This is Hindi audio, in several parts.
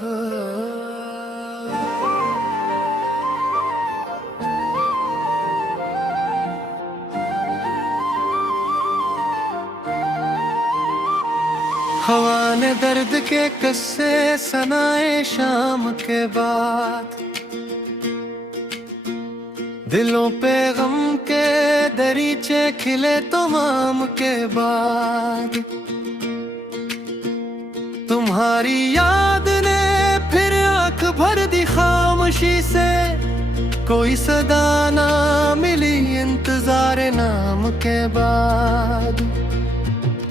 हवा ने दर्द के किस्से सुनाए शाम के बाद, दिलों पे गम के दरीचे खिले तमाम के बाद। तुम्हारी याद ने फिर आंख भर दी खामोशी से, कोई सदा ना मिली इंतजार नाम के बाद।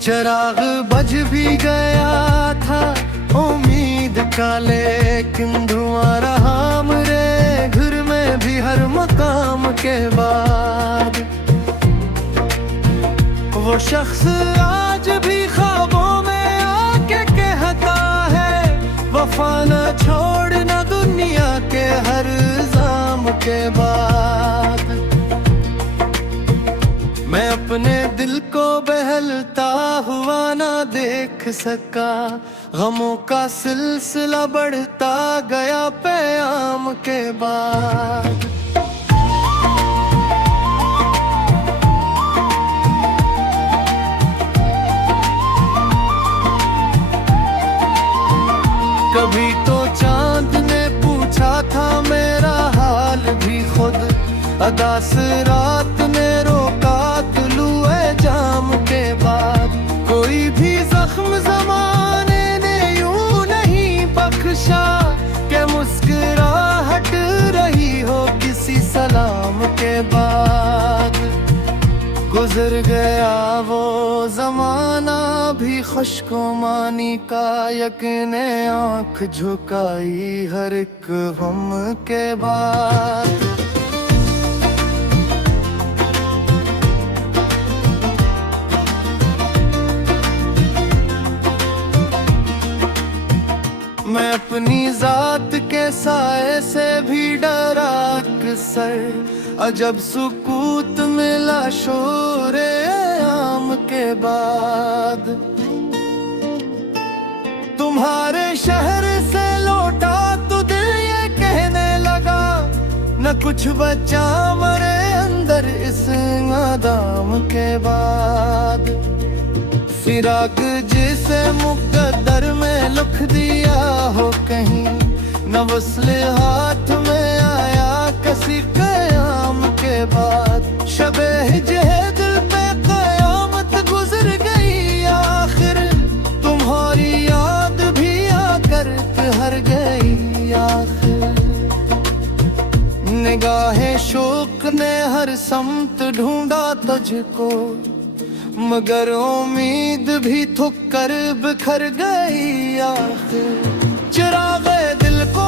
चिराग बज भी गया था उम्मीद का, लेकिन धुआं रहा मेरे घर में भी हर मकाम के बाद। वो शख्स आज भी ख्वाबों में आके कहता है, वफा न छोड़ना दुनिया के हर इल्जाम के बाद। मैं अपने दिल को बहलता हुआ ना देख सका, गमों का सिलसिला बढ़ता गया क़याम के बाद। कभी तो चांद ने पूछा था मेरा हाल भी खुद, अदास रात ने रोका तुलुए जाम के बाद। कोई भी जख्म ज़माने ने यूं नहीं बख्शा, के मुस्कुराहट रही हो किसी सलाम के बाद। गुजर गया वो जमाना भी खुशकुमानी का, यकीने आंख झुकाई हर एक गम के बाद। मैं अपनी जात के साए से भी डरा अक्सर, अजब सुकूत मिला शोरे आम के बाद। तुम्हारे शहर से लौटा तो दिल ये कहने लगा, न कुछ बचा मरे अंदर इस नादाम के बाद। फिराक जिसे मुकद्दर में लिख दिया हो कहीं, न वस्ले हाथ में आया किसी क़याम के बाद। शबे हिजह दिल पे क़यामत गुजर गई आखिर, तुम्हारी याद भी आकर हर गई आखिर। निगाहे शौक ने हर समत ढूंढा तुझको, मगर उम्मीद भी थक कर बिखर गई आखिर। चिरागे दिल को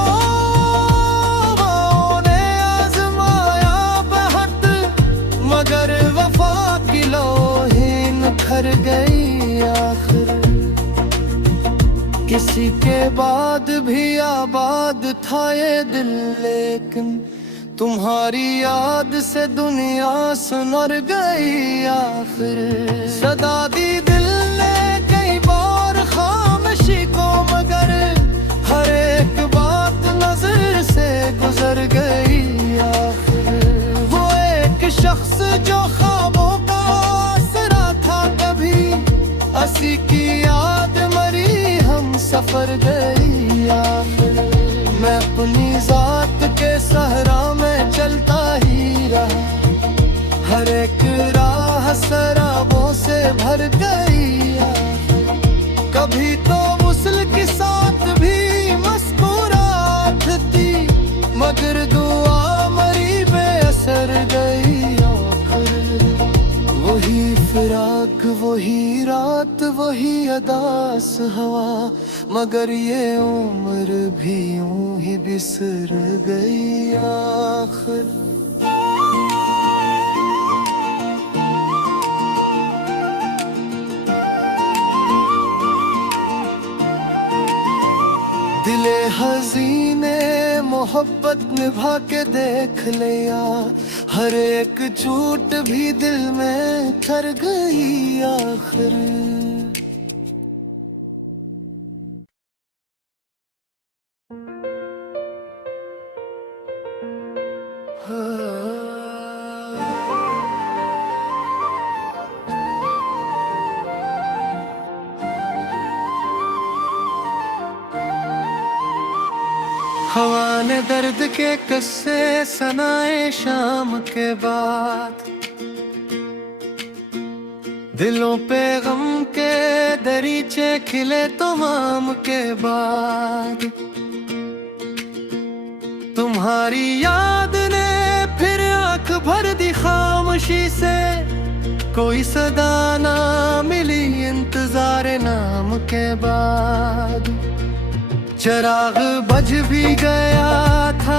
ने आजमाया बहुत, मगर वफा की लोहें निखर गई आखिर। किसी के बाद भी आबाद था ये दिल, लेकिन तुम्हारी याद से दुनिया सुनर गई आखिर। सदा दी दिल ने कई बार खामोशी को, मगर हर एक बात नजर से गुजर गई आखिर। वो एक शख्स जो ख्वाबों का आसरा था कभी, असी की याद मरी हम सफर गई आखिर। मैं अपनी जात के सहरा में चलता ही रहा, हर एक राह शराबों से भर गई आखिर। कभी तो मुसल के साथ भी मुस्कुराहट थी, मगर दुआ मरी बेअसर गई आखिर। वही फिराक वही रात वही अदास हवा, मगर ये उम्र भी यूं ही बिसर गई आखिर। दिले हसीने मोहब्बत निभा के देख लिया, हर एक चोट भी दिल में कर गई आखिर। जाने दर्द के किस्से सनाए शाम के बाद, दिलों पे गम के दरीचे खिले तमाम के बाद। तुम्हारी याद ने फिर आंख भर दी खामोशी से, कोई सदा ना मिली इंतजार नाम के बाद। चिराग बज भी गया था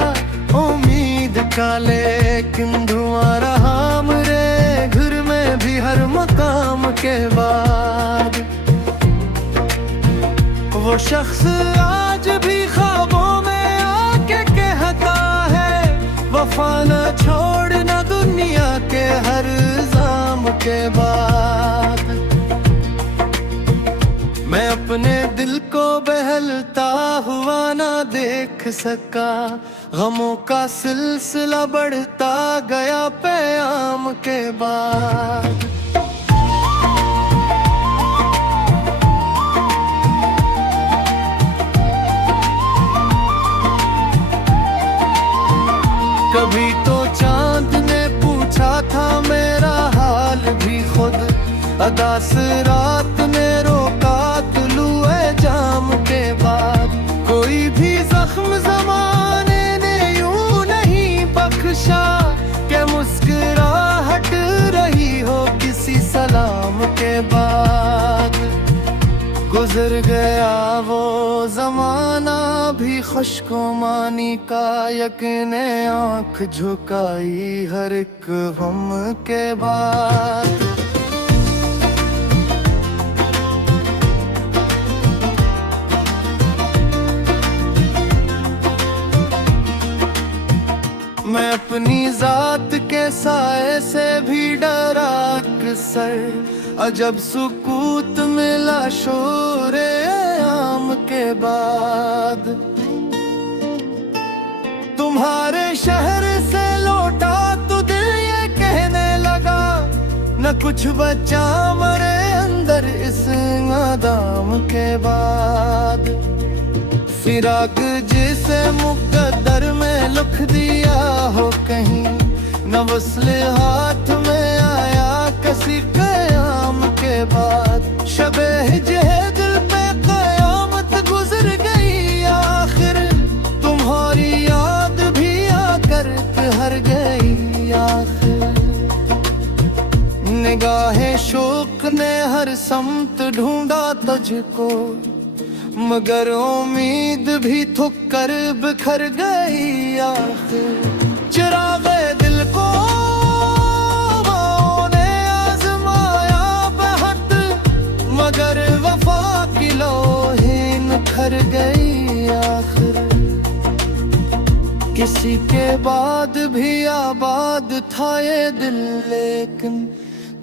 उम्मीद का, लेकिन धुआं रहा मेरे घर में भी हर मकाम के बाद। वो शख्स आज भी ख्वाबों में आके कहता है, वफा न छोड़ना दुनिया के हर जाम के बाद। मैं अपने दिल को बहलता हुआ ना देख सका, गमों का सिलसिला बढ़ता गया क़याम के बाद। कभी तो चांद ने पूछा था मेरा हाल भी खुद, अदा से रात ने रोका तुलुए जाम के बाद। कोई भी जख्म ज़माने ने यूं नहीं बख्शा, क्या मुस्कुराहट रही हो किसी सलाम के बाद। गुजर गया वो जमाना भी खुशगुमानी का, यकीने आंख झुकाई हर एक गम के बाद। मैं अपनी जात के साए से भी डरा अक्सर, अजब सुकूत मिला शोरे आम के बाद। तुम्हारे शहर से लौटा तो दिल ये कहने लगा, न कुछ बचा मरे अंदर इस नादाम के बाद। फिराक जिसे मुकद्दर में लिख दिया हो कहीं, न वस्ले हाथ में आया किसी क़याम के बाद। शबे हिजर दिल पे क़यामत गुजर गई आखिर, तुम्हारी याद भी आकर हर गई आखिर। निगाहे शौक ने हर समत ढूंढा तुझको, मगर उम्मीद भी थक कर बिखर गई आखिर। चिराग दिल को ने आजमाया बेहद, मगर वफा की लोहे निखर गई आखिर। किसी के बाद भी आबाद था ये दिल, लेकिन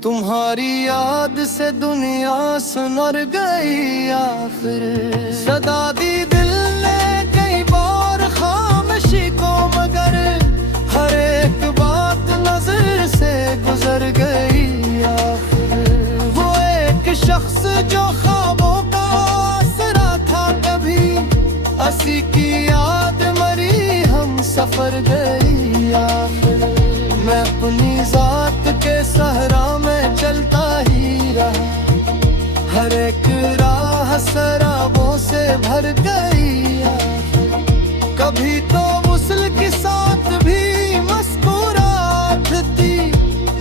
तुम्हारी याद से दुनिया सुनर गई आखिर। सदा दी दिल ने कई बार खामोशी को, मगर हर एक बात नजर से गुजर गई आखिर। वो एक शख्स जो ख्वाबों का आसरा था कभी, असी की याद मरी हम सफर गई आखिर। मैं अपनी जात के सहरा में चलता ही रहा, हर एक राह शराबों से भर गई आखिर। कभी तो मुसल के साथ भी मुस्कुराहट थी,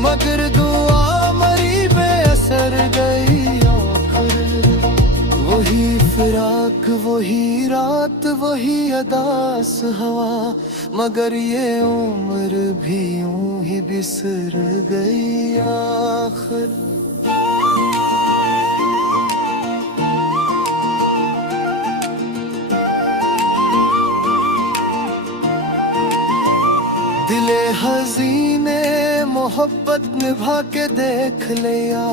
मगर दुआ मरी बेअसर गई आखिर। वही फिराक वही रात वही अदास हवा, मगर ये उम्र भी यूं ही बिसर गई आखिर। दिले हसीने मोहब्बत निभा के देख लिया,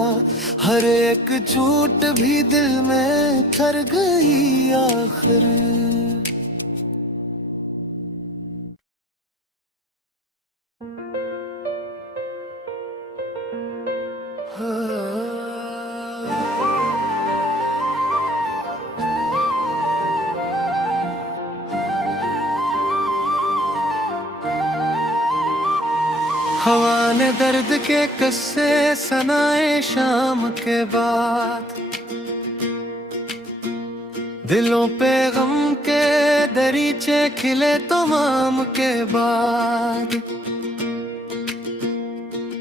हर एक चोट भी दिल में कर गई आखिर। अपने दर्द के किस्से सुनाए शाम के बाद, दिलों पे गम के दरीचे खिले तमाम के बाद।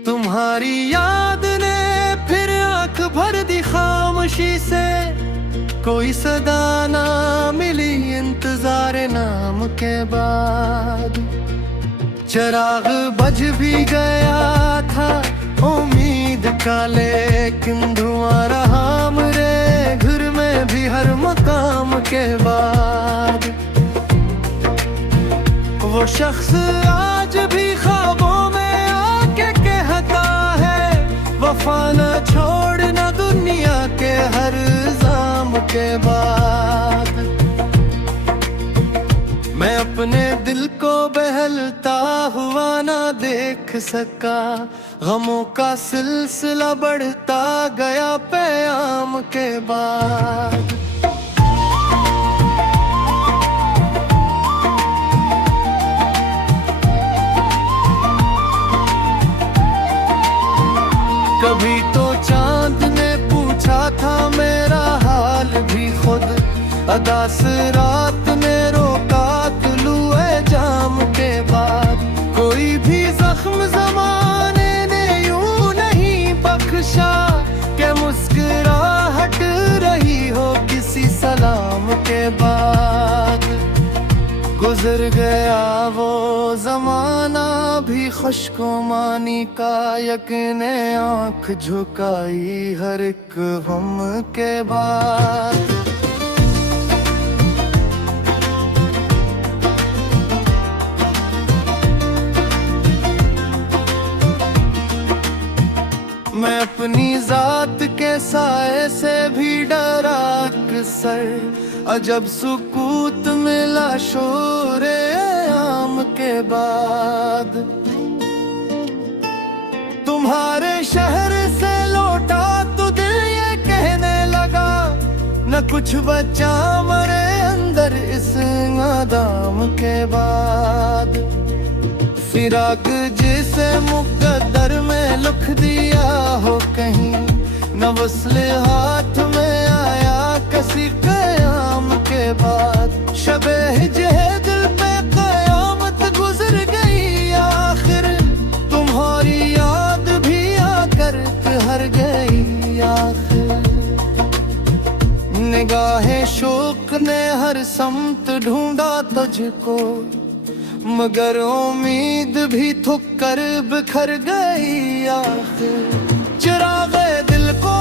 तुम्हारी याद ने फिर आंख भर दी खामोशी से, कोई सदा ना मिली इंतजार नाम के बाद। चिराग बज भी गया था उम्मीद का, लेकिन धुआं रहा मेरे घर में भी हर मकाम के बाद। वो शख्स आज भी ख्वाबों में आके कहता है, वफा न छोड़ना दुनिया के हर जाम के बाद। मैं अपने दिल को बहलता हुआ ना देख सका, गमों का सिलसिला बढ़ता गया क़याम के बाद। कभी तो चांद ने पूछा था मेरा हाल भी खुद, अदास रात ने रोका तुलुए जाम के बाद। कोई भी जख्म ज़माने ने यूं नहीं बख्शा, के मुस्कुराहट रही हो किसी सलाम के बाद। गुजर गया वो जमाना भी खुशगुमानी का, यकीने आँख झुकाई हर एक गम के बाद। मैं अपनी जात के साए से भी डरा अक्सर, अजब सुकूत मिला शोरे आम के बाद। तुम्हारे शहर से लौटा तो दिल ये कहने लगा, न कुछ बचा मरे अंदर इस नादाम के बाद। फिराक जिसे मुकद्दर में लिख दिया हो कहीं, न वस्ले हाथ में आया किसी क़याम के बाद। शबे हिजहे दिल पे क़यामत गुजर गई आखिर, तुम्हारी याद भी आकर हर गई आखिर। निगाहे शौक ने हर समत ढूंढा तुझको, मगर उम्मीद भी थक कर बिखर गई आखिर। चिरागे दिल को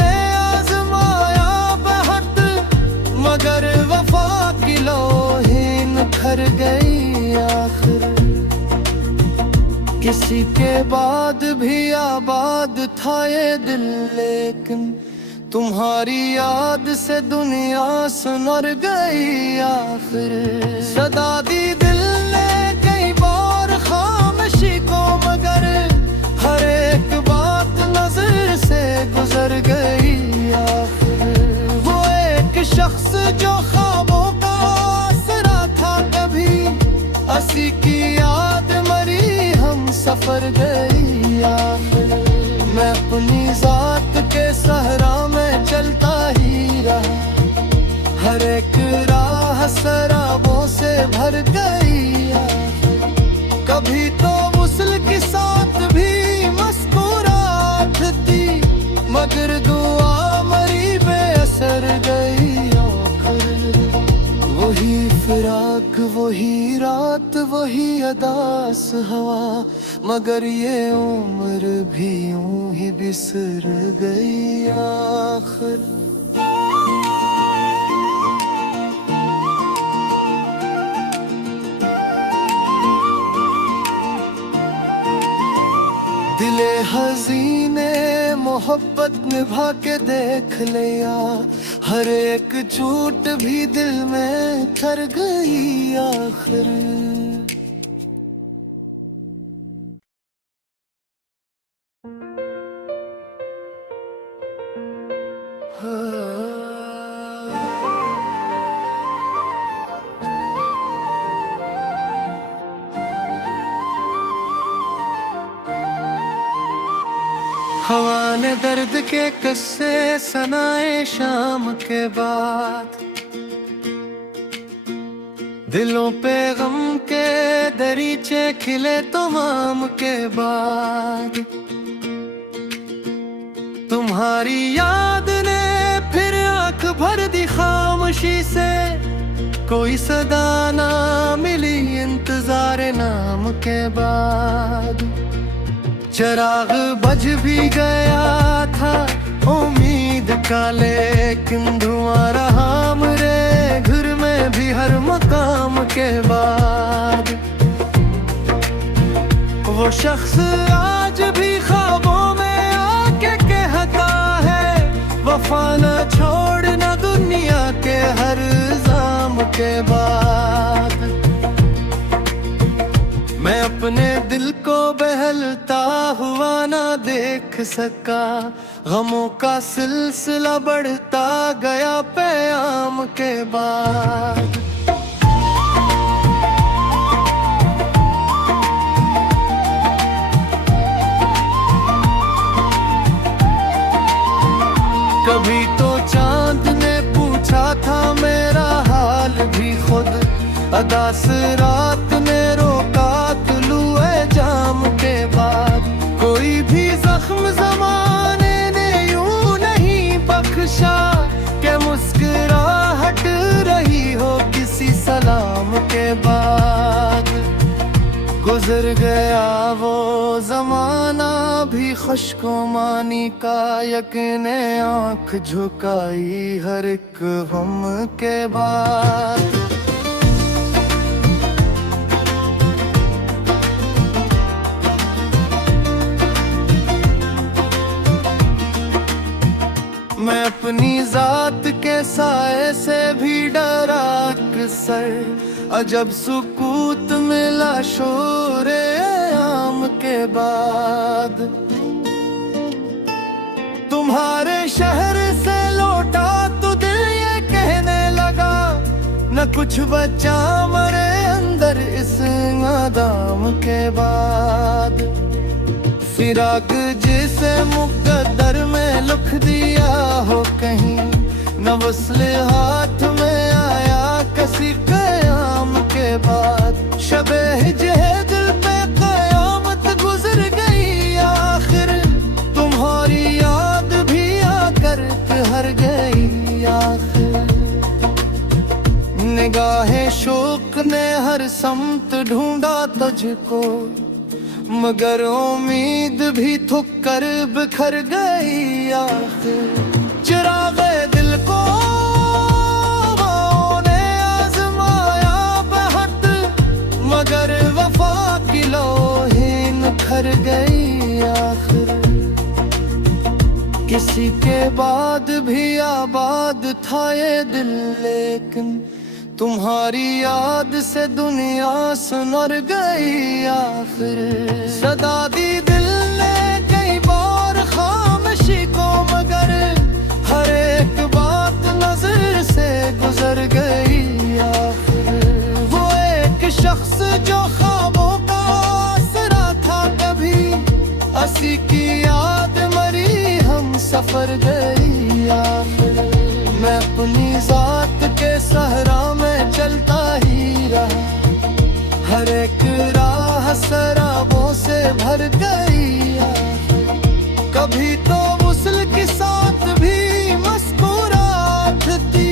ने आजमाया बहत, मगर वफा की लोहे निखर गई आखिर। किसी के बाद भी आबाद था ये दिल, लेकिन तुम्हारी याद से दुनिया सुनर गई आखिर। सदा दी दिल ने कई बार खामोशी को, मगर हर एक बात नजर से गुजर गई आखिर। वो एक शख्स जो ख्वाबों का आसरा था कभी, हंसी की याद मरी हम सफर गई आखिर। मैं अपनी जात के सहरा में चलता ही रहा, हर एक राह शराबों से भर गई आखिर। कभी तो मुसल के साथ भी मुस्कुराहट थी, मगर दुआ मरी बेअसर गई आखिर। वही फिराक वही रात वही अदास हवा, मगर ये उम्र भी यूं ही बिसर गई आखिर। दिले हसीने मोहब्बत निभा के देख लिया, हर एक चोट भी दिल में ठहर गई आखिर। हवा ने दर्द के किस्से सुनाए शाम के बाद, दिलों पे गम के दरीचे खिले तमाम के बाद। तुम्हारी याद ने फिर आंख भर दी खामोशी से, कोई सदा ना मिली इंतजार नाम के बाद। चिराग बज भी गया था उम्मीद का, लेकिन धुआं रहा मेरे घर में भी हर मकाम के बाद। वो शख्स आज भी ख्वाबों में आके कहता है, वफा न छोड़ना दुनिया के हर जाम के बाद। मैं अपने दिल को बहलता हुआ ना देख सका, गमों का सिलसिला बढ़ता गया क़याम के बाद। कभी तो चांद ने पूछा था मेरा हाल भी खुद, अदास रात ने रोका तुलुए जाम के बाद। कोई भी जख्म ज़माने ने यूं नहीं बख्शा, के मुस्कुराहट रही हो किसी सलाम के बाद। गुजर गया वो जमाना भी खुशकुमानी का, यकीने आंख झुकाई हर एक गम के बाद। मैं अपनी जात के साए से भी डरा अक्सर, अजब सुकूत मिला शोरे आम के बाद। तुम्हारे शहर से लौटा तो दिल ये कहने लगा, न कुछ बचा मरे अंदर इस नादाम के बाद। फिराक जिसे मुकद्दर में लिख दिया हो कहीं, न वस्ल हाथ में आया किसी क़याम के बाद। शबे हिजर दिल पे क़यामत गुजर गई आखिर, तुम्हारी याद भी आकर पिघल गई आखिर। निगाहे शौक ने हर समत ढूंढा तुझको, मगर उम्मीद भी थक कर बिखर गई आखिर। चिरागे दिल को ने आजमाया बेहद, मगर वफा की लोहें निखर गई आखिर। किसी के बाद भी आबाद था ये दिल, लेकिन तुम्हारी याद से दुनिया सुनर गई आखिर। सदा दी दिल ने कई बार खामोशी को, मगर हर एक बात नजर से गुजर गई आखिर। वो एक शख्स जो ख्वाबों का आसरा था कभी, असी की याद मरी हम सफर गई आखिर। मैं अपनी जात के सहरा में चलता ही रहा, हर एक राह शराबों से भर गई आखिर। कभी तो मुसल के साथ भी मुस्कुराहट थी,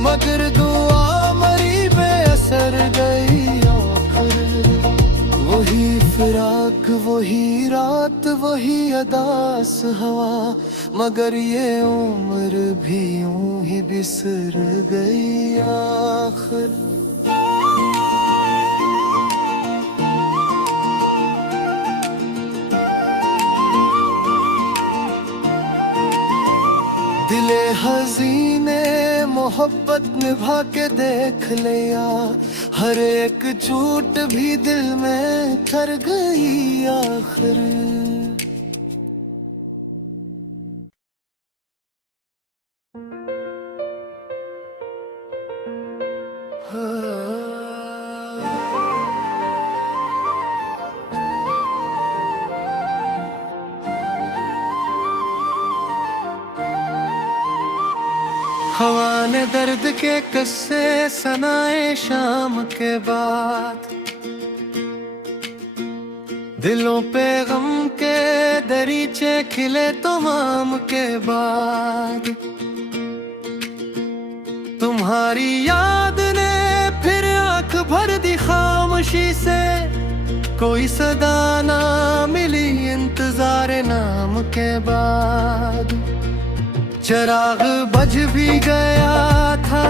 मगर दुआ मरी बेअसर गई आखिर। वही फिराक वही रात वही अदास हवा, मगर ये उम्र भी यूं ही बिसर गई आखिर। दिले हसीने मोहब्बत निभा के देख लिया, हर एक चोट भी दिल में ठहर गई आखिर। हवा ने दर्द के किस्से सुनाए शाम के बाद, दिलों पे गम के दरीचे खिले तमाम के बाद। तुम्हारी याद ने फिर आंख भर दी खामोशी से, कोई सदा ना मिली इंतजार नाम के बाद। चिराग बज भी गया था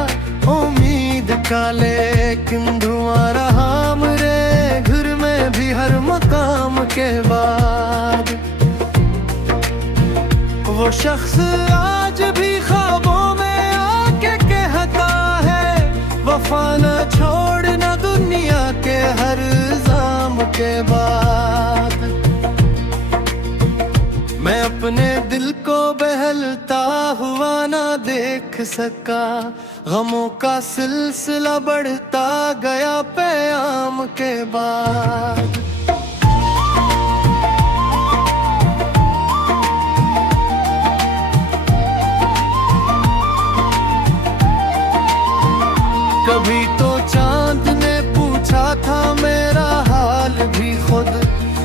उम्मीद का, लेकिन धुआं रहा मेरे घर में भी हर मकाम के बाद। वो शख्स आज भी ख्वाबों में आके कहता है, वफा न छोड़ना दुनिया के हर जाम के बाद। मैं अपने दिल को बहलता हुआ ना देख सका, गमों का सिलसिला बढ़ता गया क़याम के बाद। कभी तो चांद ने पूछा था मेरा हाल भी खुद,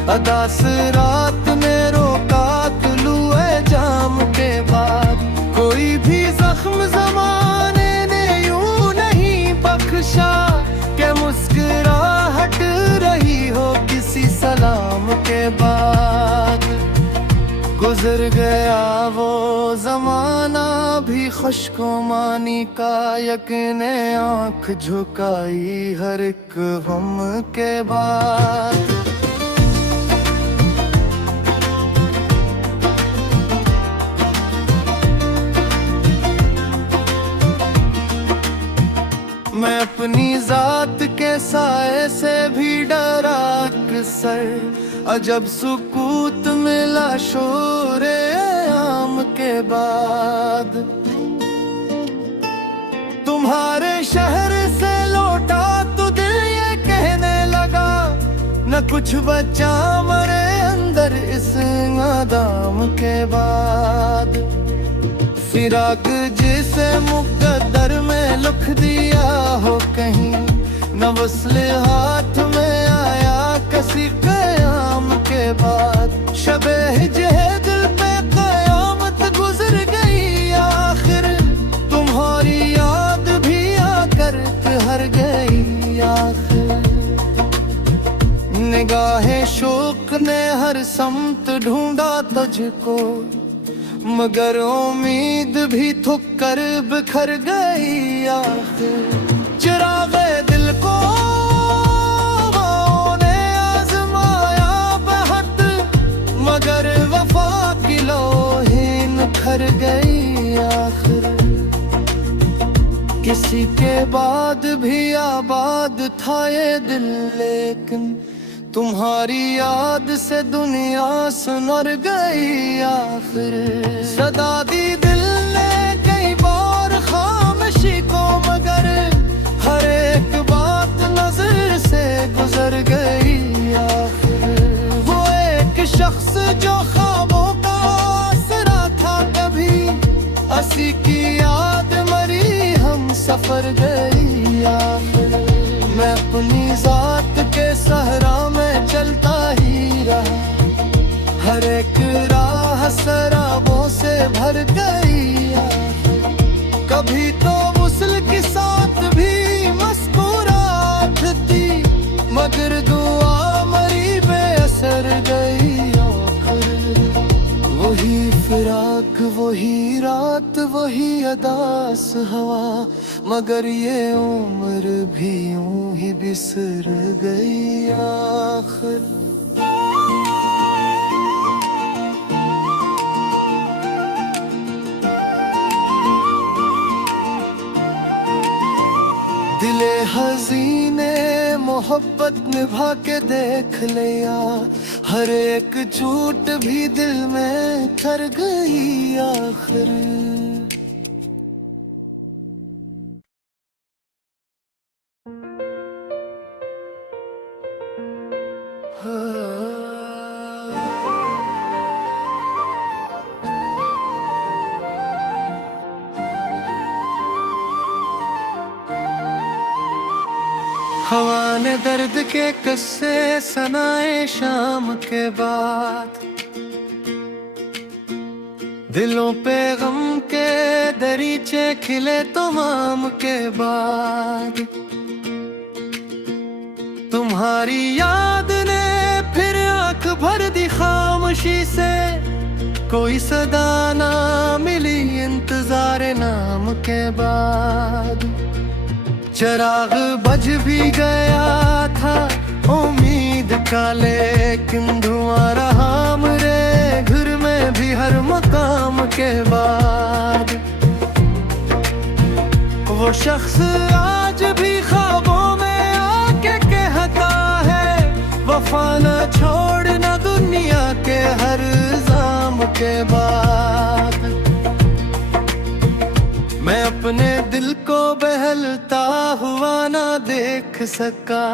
अदा से रात में रोका तुलुए जाम के बाद। कोई भी जख्म ज़माने ने यूं नहीं बख्शा, के मुस्कुराहट रही हो किसी सलाम के बाद। गुजर गया वो जमाना भी खुशगुमानी का, यकीने आँख झुकाई हर एक गम के बाद। मैं अपनी जात के साए से भी डरा अक्सर, अजब सुकूत मिला शोरे आम के बाद। तुम्हारे शहर से लौटा तो दिल ये कहने लगा, न कुछ बचा मरे अंदर इस नादाम के बाद। फिराक जिसे मुकद्दर में लिख दिया हो कहीं, न वस्ले हाथ में आया किसी क़याम के बाद। शबे हिजहे दिल पे क़यामत गुजर गई आखिर, तुम्हारी याद भी आकर हर गई आखिर। निगाहे शौक ने हर समत ढूंढा तुझको, मगर उम्मीद भी थक कर बिखर गई आखिर। चिरागे दिल को ने आजमाया बहत, मगर वफा की लोहीन खर गई आखिर। किसी के बाद भी आबाद था ये दिल, लेकिन तुम्हारी याद से दुनिया सुनर गई आखिर। सदा दी दिल ने कई बार खामोशी को, मगर हर एक बात नजर से गुजर गई आखिर। वो एक शख्स जो ख्वाबों का आसरा था कभी, असी की याद मरी हम सफर गई आखिर। मैं अपनी जात के सहरा में चलता ही रहा, हर एक राह शराबों से भर गई आखिर। कभी तो मुसल के साथ भी मुस्कुराहट थी, मगर दुआ मरी बेअसर गई आखिर। वही फिराक वही रात वही अदास हवा, मगर ये उम्र भी यूं ही बिसर गई आखिर। दिले हसीने मोहब्बत निभा के देख लिया, हर एक झूठ भी दिल में कर गई आखिर। हवा ने दर्द के किस्से सुनाए शाम के बाद, दिलों पे गम के दरीचे खिले तमाम के बाद। तुम्हारी याद ने फिर आंख भर दी खामोशी से, कोई सदा ना मिली इंतजार नाम के बाद। चिराग बज भी गया था उम्मीद का, लेकिन धुआं रहा मेरे घर में भी हर मकाम के बाद। वो शख्स आज भी ख्वाबों में आके कहता है, वफा न छोड़ना दुनिया के हर जाम के बाद। मैं अपने दिल को बहलता हुआ ना देख सका,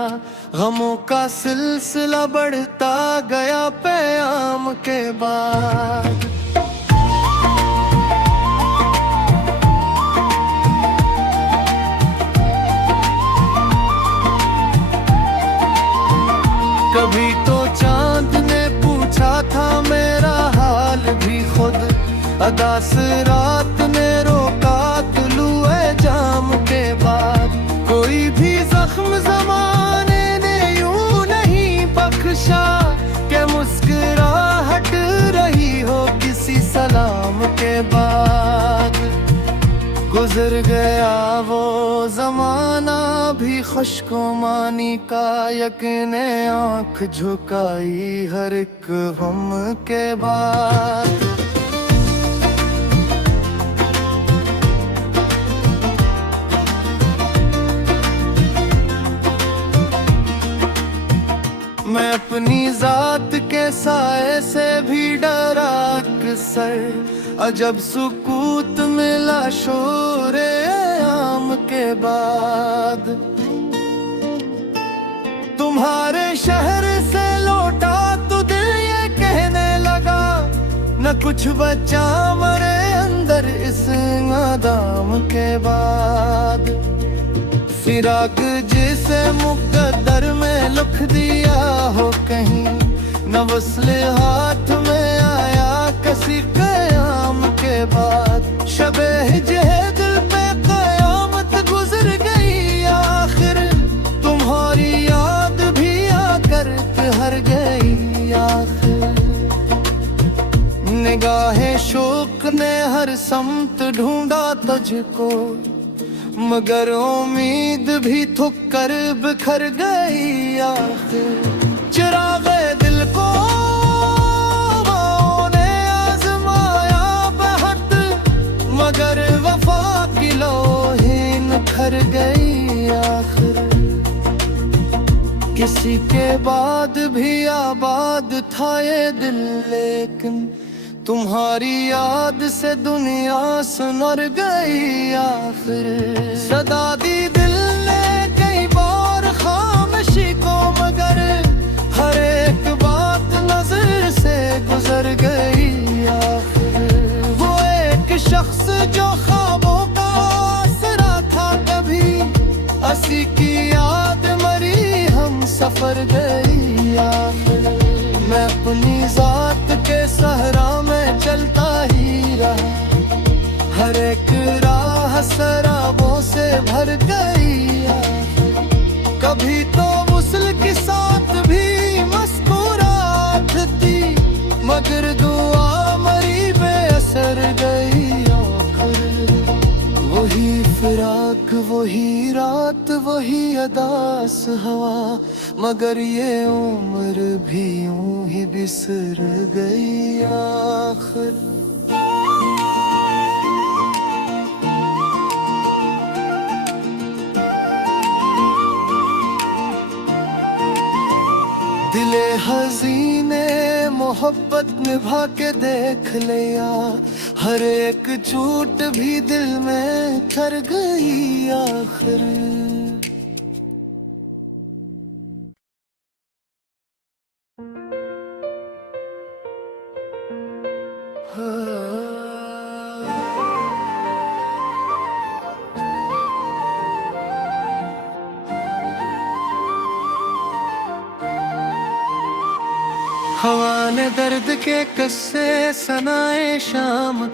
गमों का सिलसिला बढ़ता गया क़याम के बाद। कभी तो चांद ने पूछा था मेरा हाल भी खुद, अदास रात ने रोका तुलुए जाम के बाद। कोई भी जख्म ज़माने ने यूं नहीं बख्शा, के मुस्कुराहट रही हो किसी सलाम के बाद। गुजर गया वो जमाना भी खुशगुमानी का, यकीने आंख झुकाई हर एक गम के बाद। मैं अपनी जात के साए से भी डरा अक्सर, अजब सुकूत मिला शोरे आम के बाद। तुम्हारे शहर से लौटा तो दिल ये कहने लगा, न कुछ बचा मरे अंदर इस नादाम के बाद। फिराक जिसे मुकद्दर में लिख दिया हो कहीं, न वस्ले हाथ में आया किसी क़याम के बाद। शबे हिजर दिल पे क़यामत गुजर गई आखिर, तुम्हारी याद भी आकर हर गई आखिर। निगाहे शौक ने हर समत ढूंढा तुझको, मगर उम्मीद भी थक कर बिखर गई आखिर। चिरागे दिल को ने आजमाया बहत, मगर वफा की लोहे निखर गई आखिर। किसी के बाद भी आबाद था ये दिल, लेकिन तुम्हारी याद से दुनिया सुनर गई आखिर। सदा दी दिल ने कई बार खामोशी को, मगर हर एक बात नजर से गुजर गई आखिर। वो एक शख्स जो ख्वाबों का आसरा था कभी, असी की याद मरी हम सफर गई आखिर। मैं अपनी जात के सहरा में चलता ही रहा, हर एक राह शराबों से भर गई आखिर। कभी तो मुसल के साथ भी मुस्कुराहट थी, मगर दुआ मरी बेअसर गई आखिर। वही फिराक वही रात वही अदास हवा, मगर ये उम्र भी यूं ही बिसर गई आखिर। दिले हसीने मोहब्बत निभा के देख लिया, हर एक चोट भी दिल में कर गई आखिर। हवा ने दर्द के किस्से सुनाए शाम